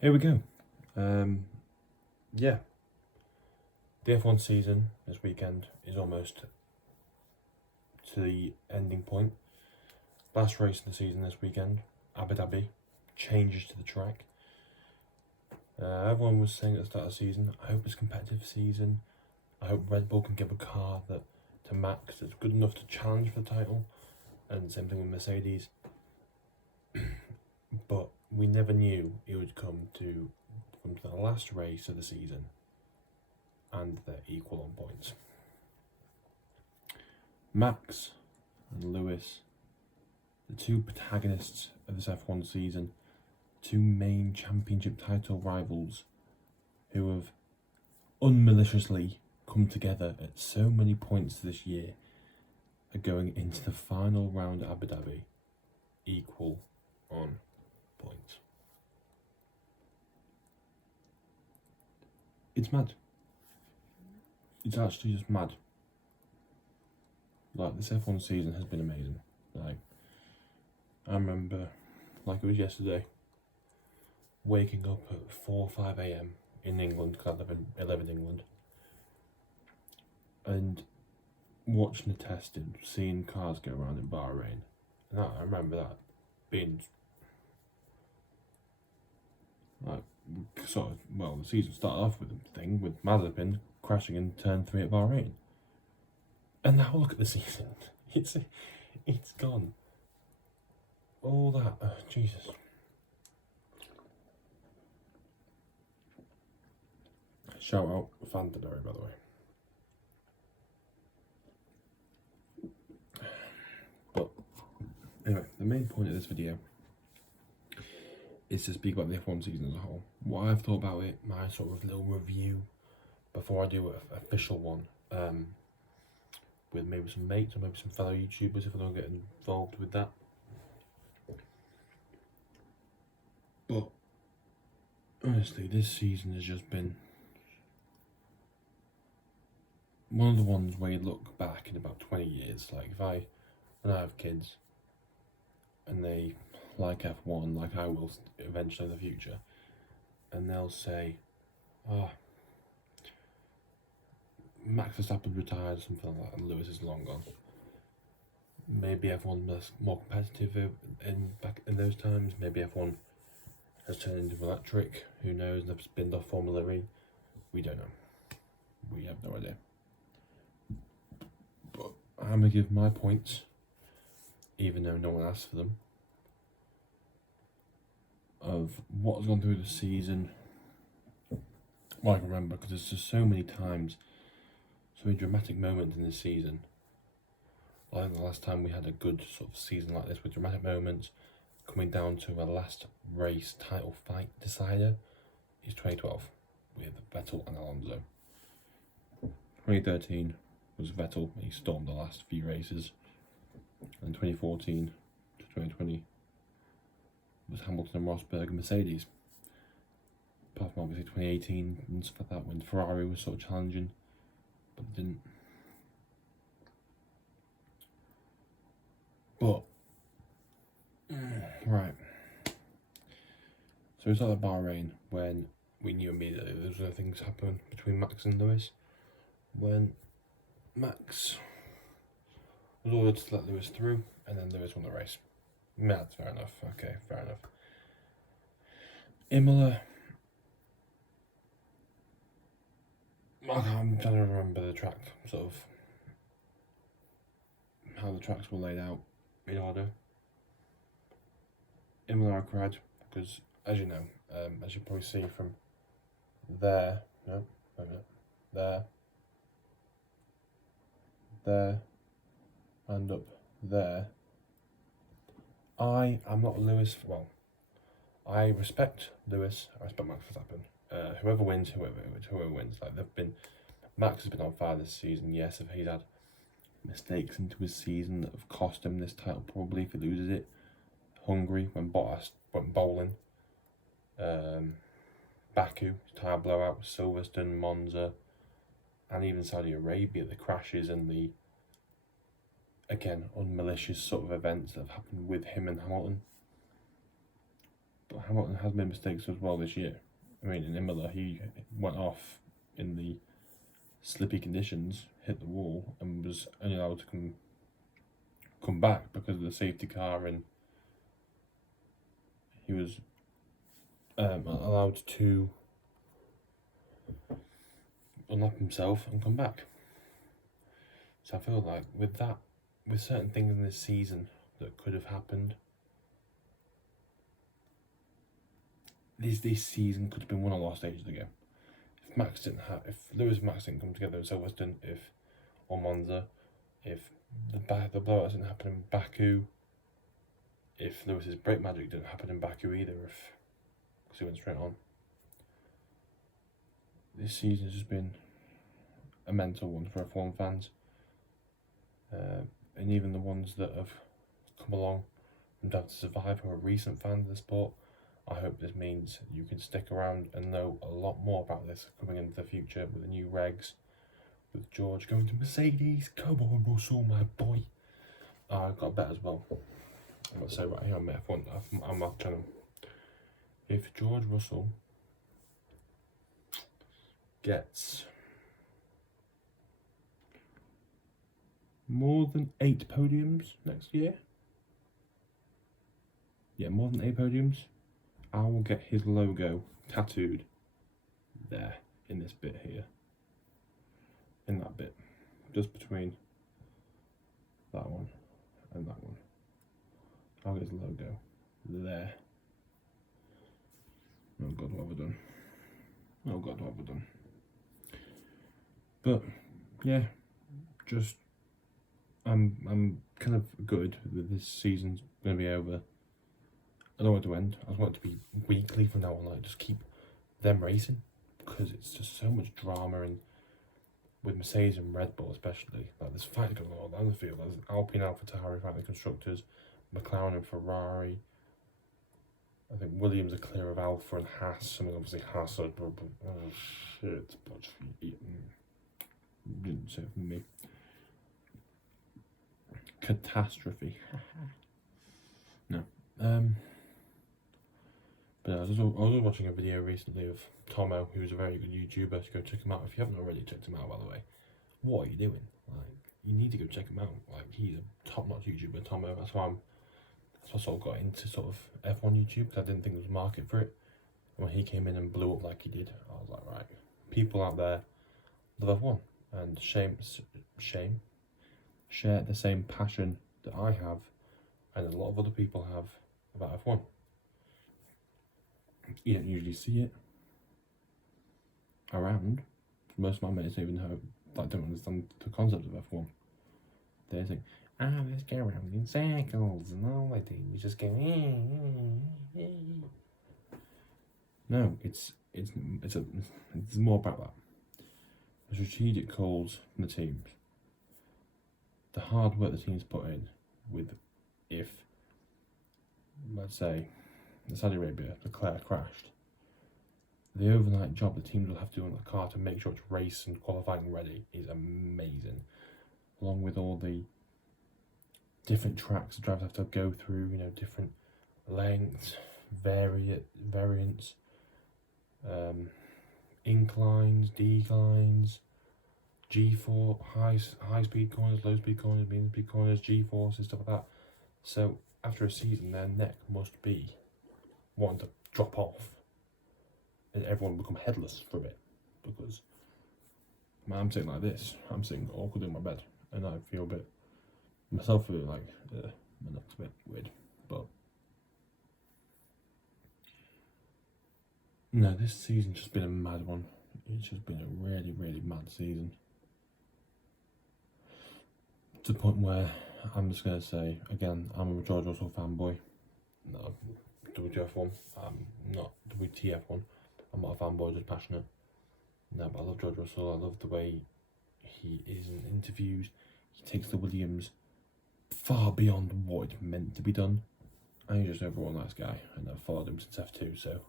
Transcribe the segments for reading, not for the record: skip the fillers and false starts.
Here we go. Yeah, the F1 season this weekend is almost to the ending point. Last race of the season this weekend, Abu Dhabi, changes to the track. Everyone was saying at the start of the season, I hope it's a competitive season. I hope Red Bull can give a car to Max that's good enough to challenge for the title. And same thing with Mercedes. But we never knew it would come to the last race of the season and they're equal on points. Max and Lewis, the two protagonists of this F1 season, two main championship title rivals who have unmaliciously come together at so many points this year, are going into the final round at Abu Dhabi equal on points. It's mad. It's actually just mad. Like, this F1 season has been amazing. Like, I remember, like it was yesterday, waking up at 4 or 5 a.m. in England, because I live in England, and watching the testing, seeing cars go around in Bahrain. And I remember that being like, sort of, well, the season started off with a thing with Mazepin crashing in turn 3 at Bahrain. And now look at the season. It's gone. All that, Jesus. Shout out Fantadori, by the way. But anyway, the main point of this video is to speak about the F1 season as a whole. What I've thought about it, my sort of little review before I do an official one, with maybe some mates or maybe some fellow YouTubers if I don't get involved with that. But honestly, this season has just been one of the ones where you look back in about 20 years, like when I have kids and they like F1 like I will eventually in the future, and they'll say, Max Verstappen retired or something like that and Lewis is long gone. Maybe F1 was more competitive back in those times. Maybe F1 has turned into electric, who knows, they've spinned off Formula E. We don't know. We have no idea. But I'm going to give my points, even though no one asked for them, of what's gone through the season. Well, I can remember, because there's just so many times, so many dramatic moments in this season. I think the last time we had a good sort of season like this with dramatic moments coming down to a last race title fight decider is 2012 with Vettel and Alonso. 2013 was Vettel, he stormed the last few races, and 2014 to 2020 was Hamilton and Rosberg and Mercedes. Apart from obviously 2018 and stuff like that, when Ferrari was sort of challenging, but it didn't. But right, so it's like Bahrain, when we knew immediately there was other things happen between Max and Lewis. When Max was ordered to let Lewis through, and then Lewis won the race. Yeah, that's fair enough. Okay, fair enough. Imola, I'm trying to remember the track, sort of how the tracks were laid out in order. Imola I cried because, as you know, as you probably see from there, no, wait a minute, there, and up there. I am not Lewis. Well, I respect Lewis. I respect Max Verstappen. Whoever wins, whoever wins. Like, Max has been on fire this season. Yes, if he's had mistakes into his season that have cost him this title, probably if he loses it. Hungary, when Bottas went bowling. Baku, tyre blowout, Silverstone, Monza, and even Saudi Arabia, the crashes and the, again, unmalicious sort of events that have happened with him and Hamilton. But Hamilton has made mistakes as well this year. I mean, in Imola, he went off in the slippy conditions, hit the wall, and was only allowed to come back because of the safety car, and he was allowed to unlap himself and come back. So I feel like with certain things in this season that could have happened, this season could have been won or lost ages ago. If Lewis and Max didn't come together in Silverstone, or Monza, if the blowout didn't happen in Baku, if Lewis's brake magic didn't happen in Baku either, because he went straight on. This season has just been a mental one for F1 fans, and even the ones that have come along from Drive to Survive who are recent fans of the sport. I hope this means you can stick around and know a lot more about this coming into the future with the new regs, with George going to Mercedes. Come on, Russell, my boy. I've got a bet as well. I'm going to say right here on F1, on my channel. If George Russell gets more than 8 podiums next year, more than 8 podiums, I will get his logo tattooed there, in this bit here, in that bit, just between that one and that one. I'll get his logo there. Oh God, what have I done? Oh God, what have I done? But yeah, just I'm kind of good that this season's gonna be over. I don't want it to end. I just want it to be weekly from now on. Like, just keep them racing, because it's just so much drama, and with Mercedes and Red Bull especially, like there's fights going on all down the field. There's Alpine, AlphaTauri fighting the constructors, McLaren and Ferrari. I think Williams are clear of Alfa and Haas. I mean, obviously Haas are shit, but didn't say it for me. Catastrophe. No. But I was watching a video recently of Tomo, who's a very good YouTuber. So go check him out if you haven't already checked him out, by the way. What are you doing? Like, you need to go check him out. Like, he's a top-notch YouTuber, Tomo. That's why I sort of got into sort of F1 YouTube, because I didn't think there was a market for it. And when he came in and blew up like he did, I was like, right, people out there love F1, and share the same passion that I have and a lot of other people have about F1. You don't usually see it around. Most of my mates don't even know, like, don't understand the concept of F1. They think, let's go around in circles, and all they do is just go. No, it's more about that. The strategic calls from the teams, the hard work the teams put in with, if, let's say, in Saudi Arabia, Leclerc crashed, the overnight job the teams will have to do on the car to make sure it's race and qualifying ready is amazing. Along with all the different tracks the drivers have to go through, different lengths, variants, inclines, declines, G4, high speed corners, low speed corners, medium speed corners, G-forces, stuff like that. So after a season, their neck must be wanting to drop off, and everyone become headless from it, because I'm sitting like this. I'm sitting awkward in my bed, and I feel a bit myself feeling like my neck's a bit weird. But no, this season's just been a mad one. It's just been a really, really mad season, to the point where I'm just going to say, again, I'm a George Russell fanboy. No, WTF1. I'm not WTF1. I'm not a fanboy, just passionate. No, but I love George Russell. I love the way he is in interviews. He takes the Williams far beyond what it's meant to be done. And he's just overall a nice guy, and I've followed him since F2, so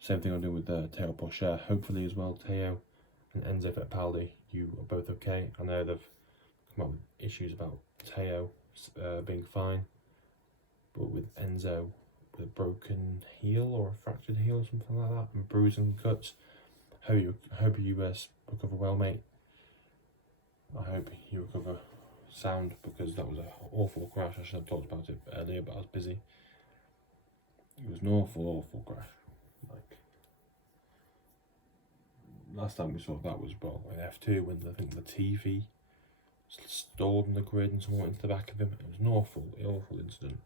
same thing I'll do with Teo Porcher, hopefully as well. Teo and Enzo Fittipaldi, you are both okay. I know they've come up with issues about Teo being fine, but with Enzo, with a broken heel or a fractured heel or something like that, and bruising cuts. Hope you recover well, mate. I hope you recover sound, because that was an awful crash. I should have talked about it earlier, but I was busy. It was an awful crash. Like, last time we saw that was in F2 when I think the TV stalled in the grid and someone went into the back of him. It was an awful incident.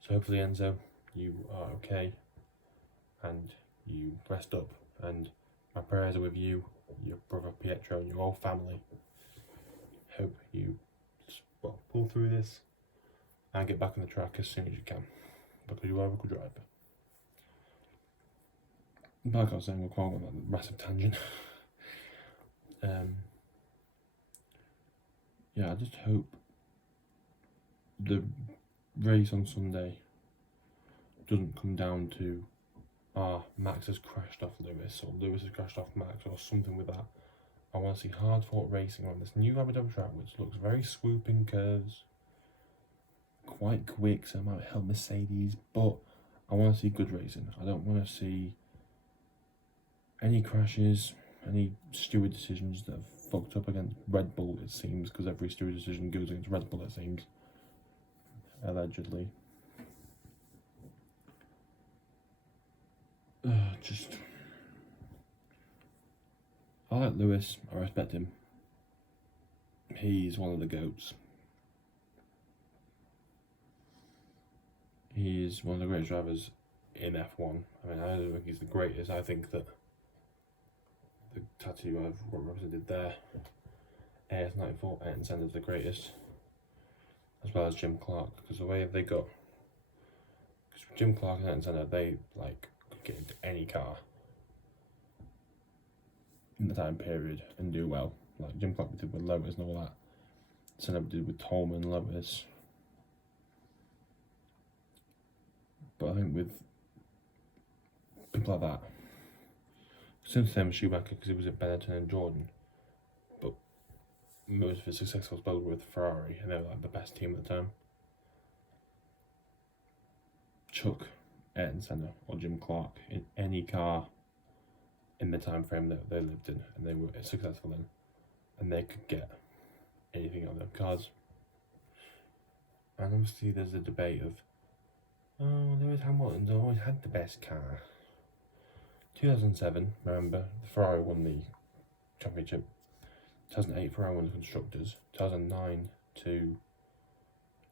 So hopefully, Enzo, you are okay and you rest up, and my prayers are with you, your brother Pietro, and your whole family. Hope you pull through this and get back on the track as soon as you can, because you are a good driver. Like I was saying, we're quite on that massive tangent. Yeah, I just hope the race on Sunday doesn't come down to Max has crashed off Lewis, or Lewis has crashed off Max, or something with that. I want to see hard fought racing on this new Abu Dhabi track, which looks very swooping curves, quite quick, so it might help Mercedes, but I want to see good racing. I don't want to see any crashes, any stupid decisions that have fucked up against Red Bull, it seems, because every stupid decision goes against Red Bull, it seems, allegedly. I like Lewis, I respect him. He's one of the GOATs. He's one of the greatest drivers in F1. I mean, I don't think he's the greatest. I think that the tattoo I've represented there, AS94, Ayrton Senna's the greatest, as well as Jim Clark, because the way they got, because Jim Clark and Ayrton Senna, they could get into any car in the time period and do well. Like Jim Clark did with Lotus and all that. Senna did with Tolman, Lotus. But I think with people like that, since then Schumacher, because he was at Benetton and Jordan, but most of his success was both with Ferrari, and they were like the best team at the time. Chuck Ayrton Senna or Jim Clark in any car in the time frame that they lived in, and they were successful in, and they could get anything out of their cars. And obviously there's a debate of, Lewis Hamilton's always had the best car. 2007, remember, the Ferrari won the championship. 2008, Ferrari won the Constructors. 2009 to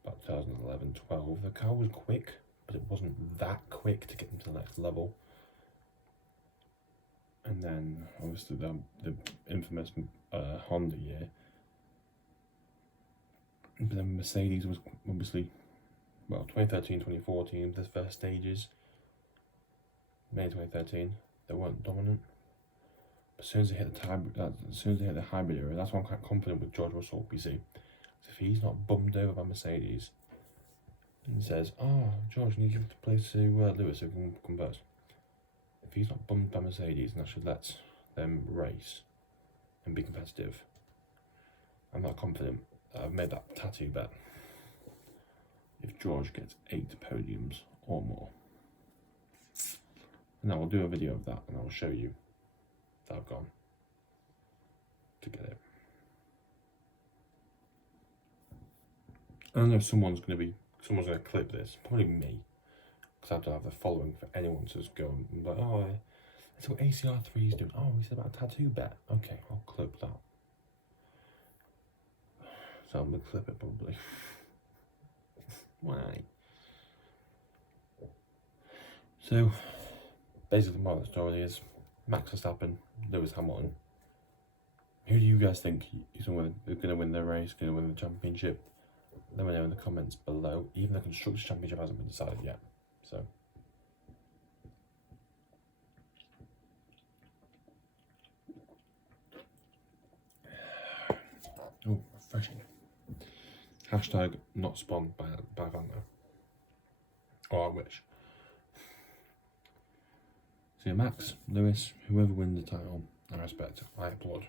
about 2011-12, the car was quick, but it wasn't that quick to get them to the next level. And then, obviously, the infamous Honda year. But then Mercedes was obviously, 2013, 2014, the first stages. May 2013, they weren't dominant. But as soon as they hit the hybrid era, that's why I'm quite confident with George Russell, you see. If he's not bummed over by Mercedes and says, George, you need to give the place to Lewis so we can converse. If he's not bummed by Mercedes and actually lets them race and be competitive, I'm not confident that I've made that tattoo bet if George gets 8 podiums or more. And I will do a video of that and I will show you that I've gone to get it. I know someone's going to clip this, probably me, because I have to have the following for anyone to just go and be like, that's what ACR3 is doing. We said about a tattoo bet. Okay, I'll clip that. So I'm going to clip it probably. Why? So, basically the moral of the story is Max Verstappen, Lewis Hamilton. Who do you guys think is going to win the race, going to win the championship? Let me know in the comments below. Even the Constructors' Championship hasn't been decided yet. So, refreshing. Hashtag not spawned by Vando. Or I wish. So yeah, Max, Lewis, whoever wins the title, I respect. I applaud.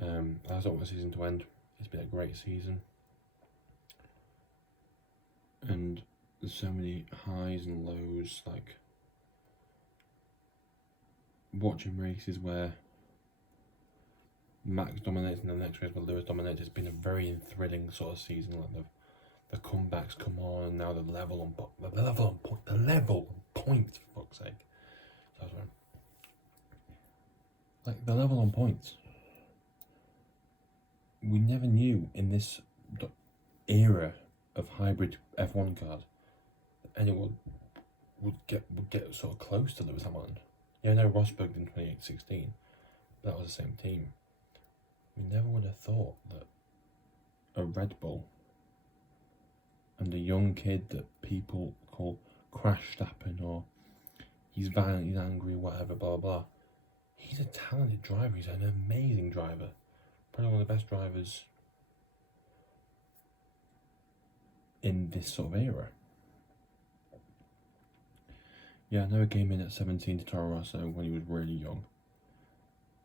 I just don't want the season to end. It's been a great season. And there's so many highs and lows. Like watching races where Max dominates and the next race where Lewis dominates, it's been a very thrilling sort of season. Like the comebacks come on, and now the level on points, for fuck's sake. Sorry. Like the level on points. We never knew in this era of hybrid F1 cars that anyone would get sort of close to Lewis Hamilton. Yeah, I know Rosberg in 2016, that was the same team. We never would have thought that a Red Bull and a young kid that people call Verstappen, or he's violent, he's angry, whatever, blah blah. He's a talented driver. He's an amazing driver. Probably one of the best drivers in this sort of era. Yeah, I know he came in at 17 to Toro Rosso when he was really young,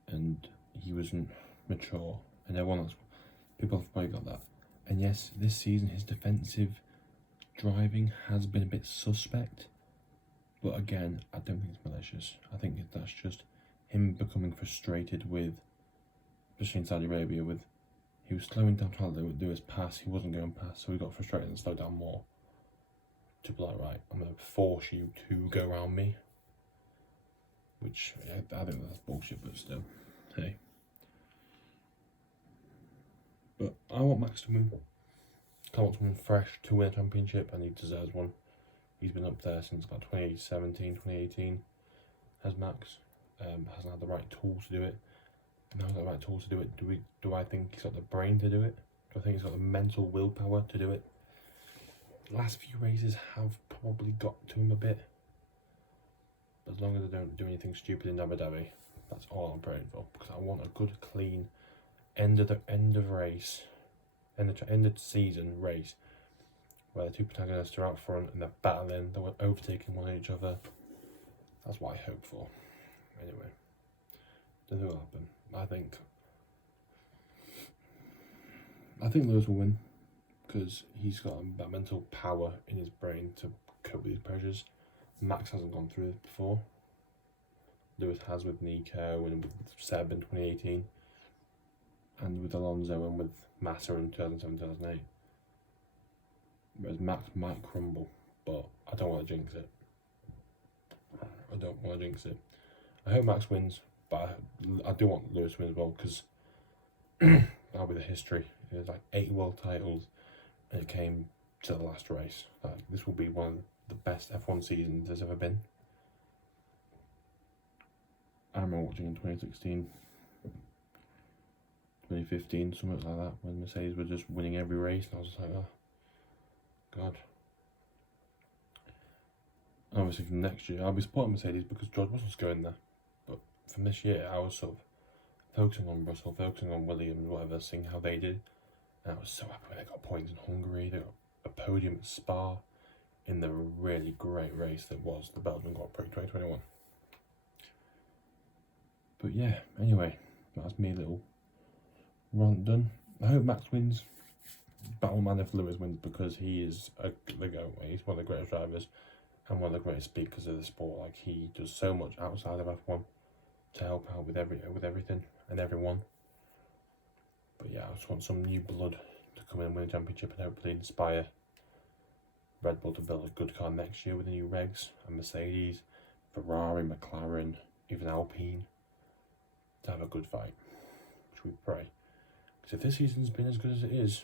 and he wasn't mature, and people have probably got that. And yes, this season his defensive driving has been a bit suspect, but again, I don't think it's malicious. I think that's just him becoming frustrated with, especially in Saudi Arabia, with he was slowing down trying to do his pass, he wasn't going past, so he got frustrated and slowed down more. To be like, right, I'm going to force you to go around me. Which, I think that's bullshit, but still, hey. But I want Max to win. I want someone fresh to win a championship, and he deserves one. He's been up there since like 2017, 2018, has Max. Hasn't had the right tools to do it. Now he's got the right tools to do it. Do I think he's got the brain to do it? Do I think he's got the mental willpower to do it? Last few races have probably got to him a bit. But as long as they don't do anything stupid in Abu Dhabi, that's all I'm praying for. Because I want a good, clean end of season race where the two protagonists are out front and they're battling, they're overtaking one each other. That's what I hope for. Anyway, don't know what will happen. I think Lewis will win because he's got that mental power in his brain to cope with these pressures. Max hasn't gone through it before. Lewis has with Nico and with Seb in 2018, and with Alonso and with Massa in 2007, 2008. Whereas Max might crumble, but I don't want to jinx it. I hope Max wins, but I do want Lewis to win as well, because that'll be the history. There's like 8 world titles, and it came to the last race. This will be one of the best F1 seasons there's ever been. I remember watching in 2016, 2015, something like that, when Mercedes were just winning every race, and I was just like, oh, God. Obviously from next year, I'll be supporting Mercedes because George Russell's going there. But from this year, I was sort of focusing on Russell, focusing on Williams, whatever, seeing how they did. And I was so happy when they got points in Hungary. They got a podium at Spa in the really great race that was the Belgian Grand Prix 2021. But yeah, anyway, that's me little rant done. I hope Max wins. Battleman if Lewis wins, because he is the GOAT. He's one of the greatest drivers and one of the greatest speakers of the sport. Like, he does so much outside of F1 to help out with everything and everyone. But yeah, I just want some new blood to come in and win a championship and hopefully inspire Red Bull to build a good car next year with the new regs, and Mercedes, Ferrari, McLaren, even Alpine, to have a good fight, which we pray. Because if this season's been as good as it is,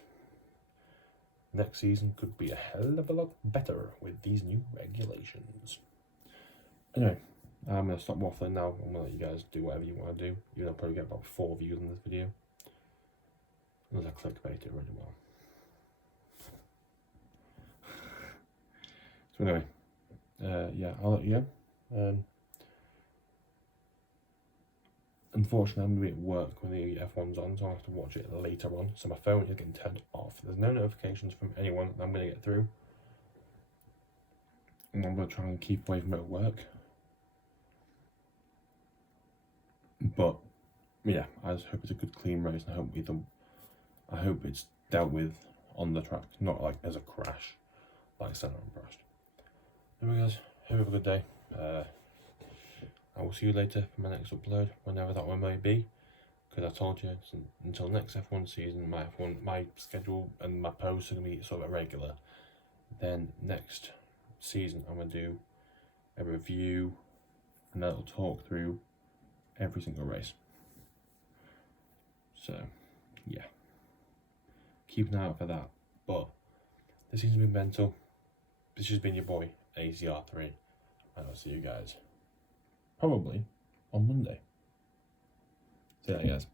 next season could be a hell of a lot better with these new regulations. Anyway, I'm going to stop waffling now. I'm going to let you guys do whatever you want to do. You'll probably get about 4 views on this video. Unless I clickbait it really well. So anyway, yeah, I'll let you go. Unfortunately, I'm going to be at work when the F1's on, so I'll have to watch it later on. So my phone is getting turned off. There's no notifications from anyone that I'm going to get through. And I'm going to try and keep away from it at work. But yeah, I just hope it's a good, clean race, and I hope it's dealt with on the track, not like as a crash. like Senna and Prost. Anyway guys, have a good day. I will see you later for my next upload, whenever that one may be. Because I told you, until next F1 season, my schedule and my posts are going to be sort of irregular. Then next season, I'm going to do a review and a little talk through every single race. So, yeah. Keep an eye out for that. But this season's been mental. This has been your boy, AZR3. And I'll see you guys probably on Monday. See you later, guys.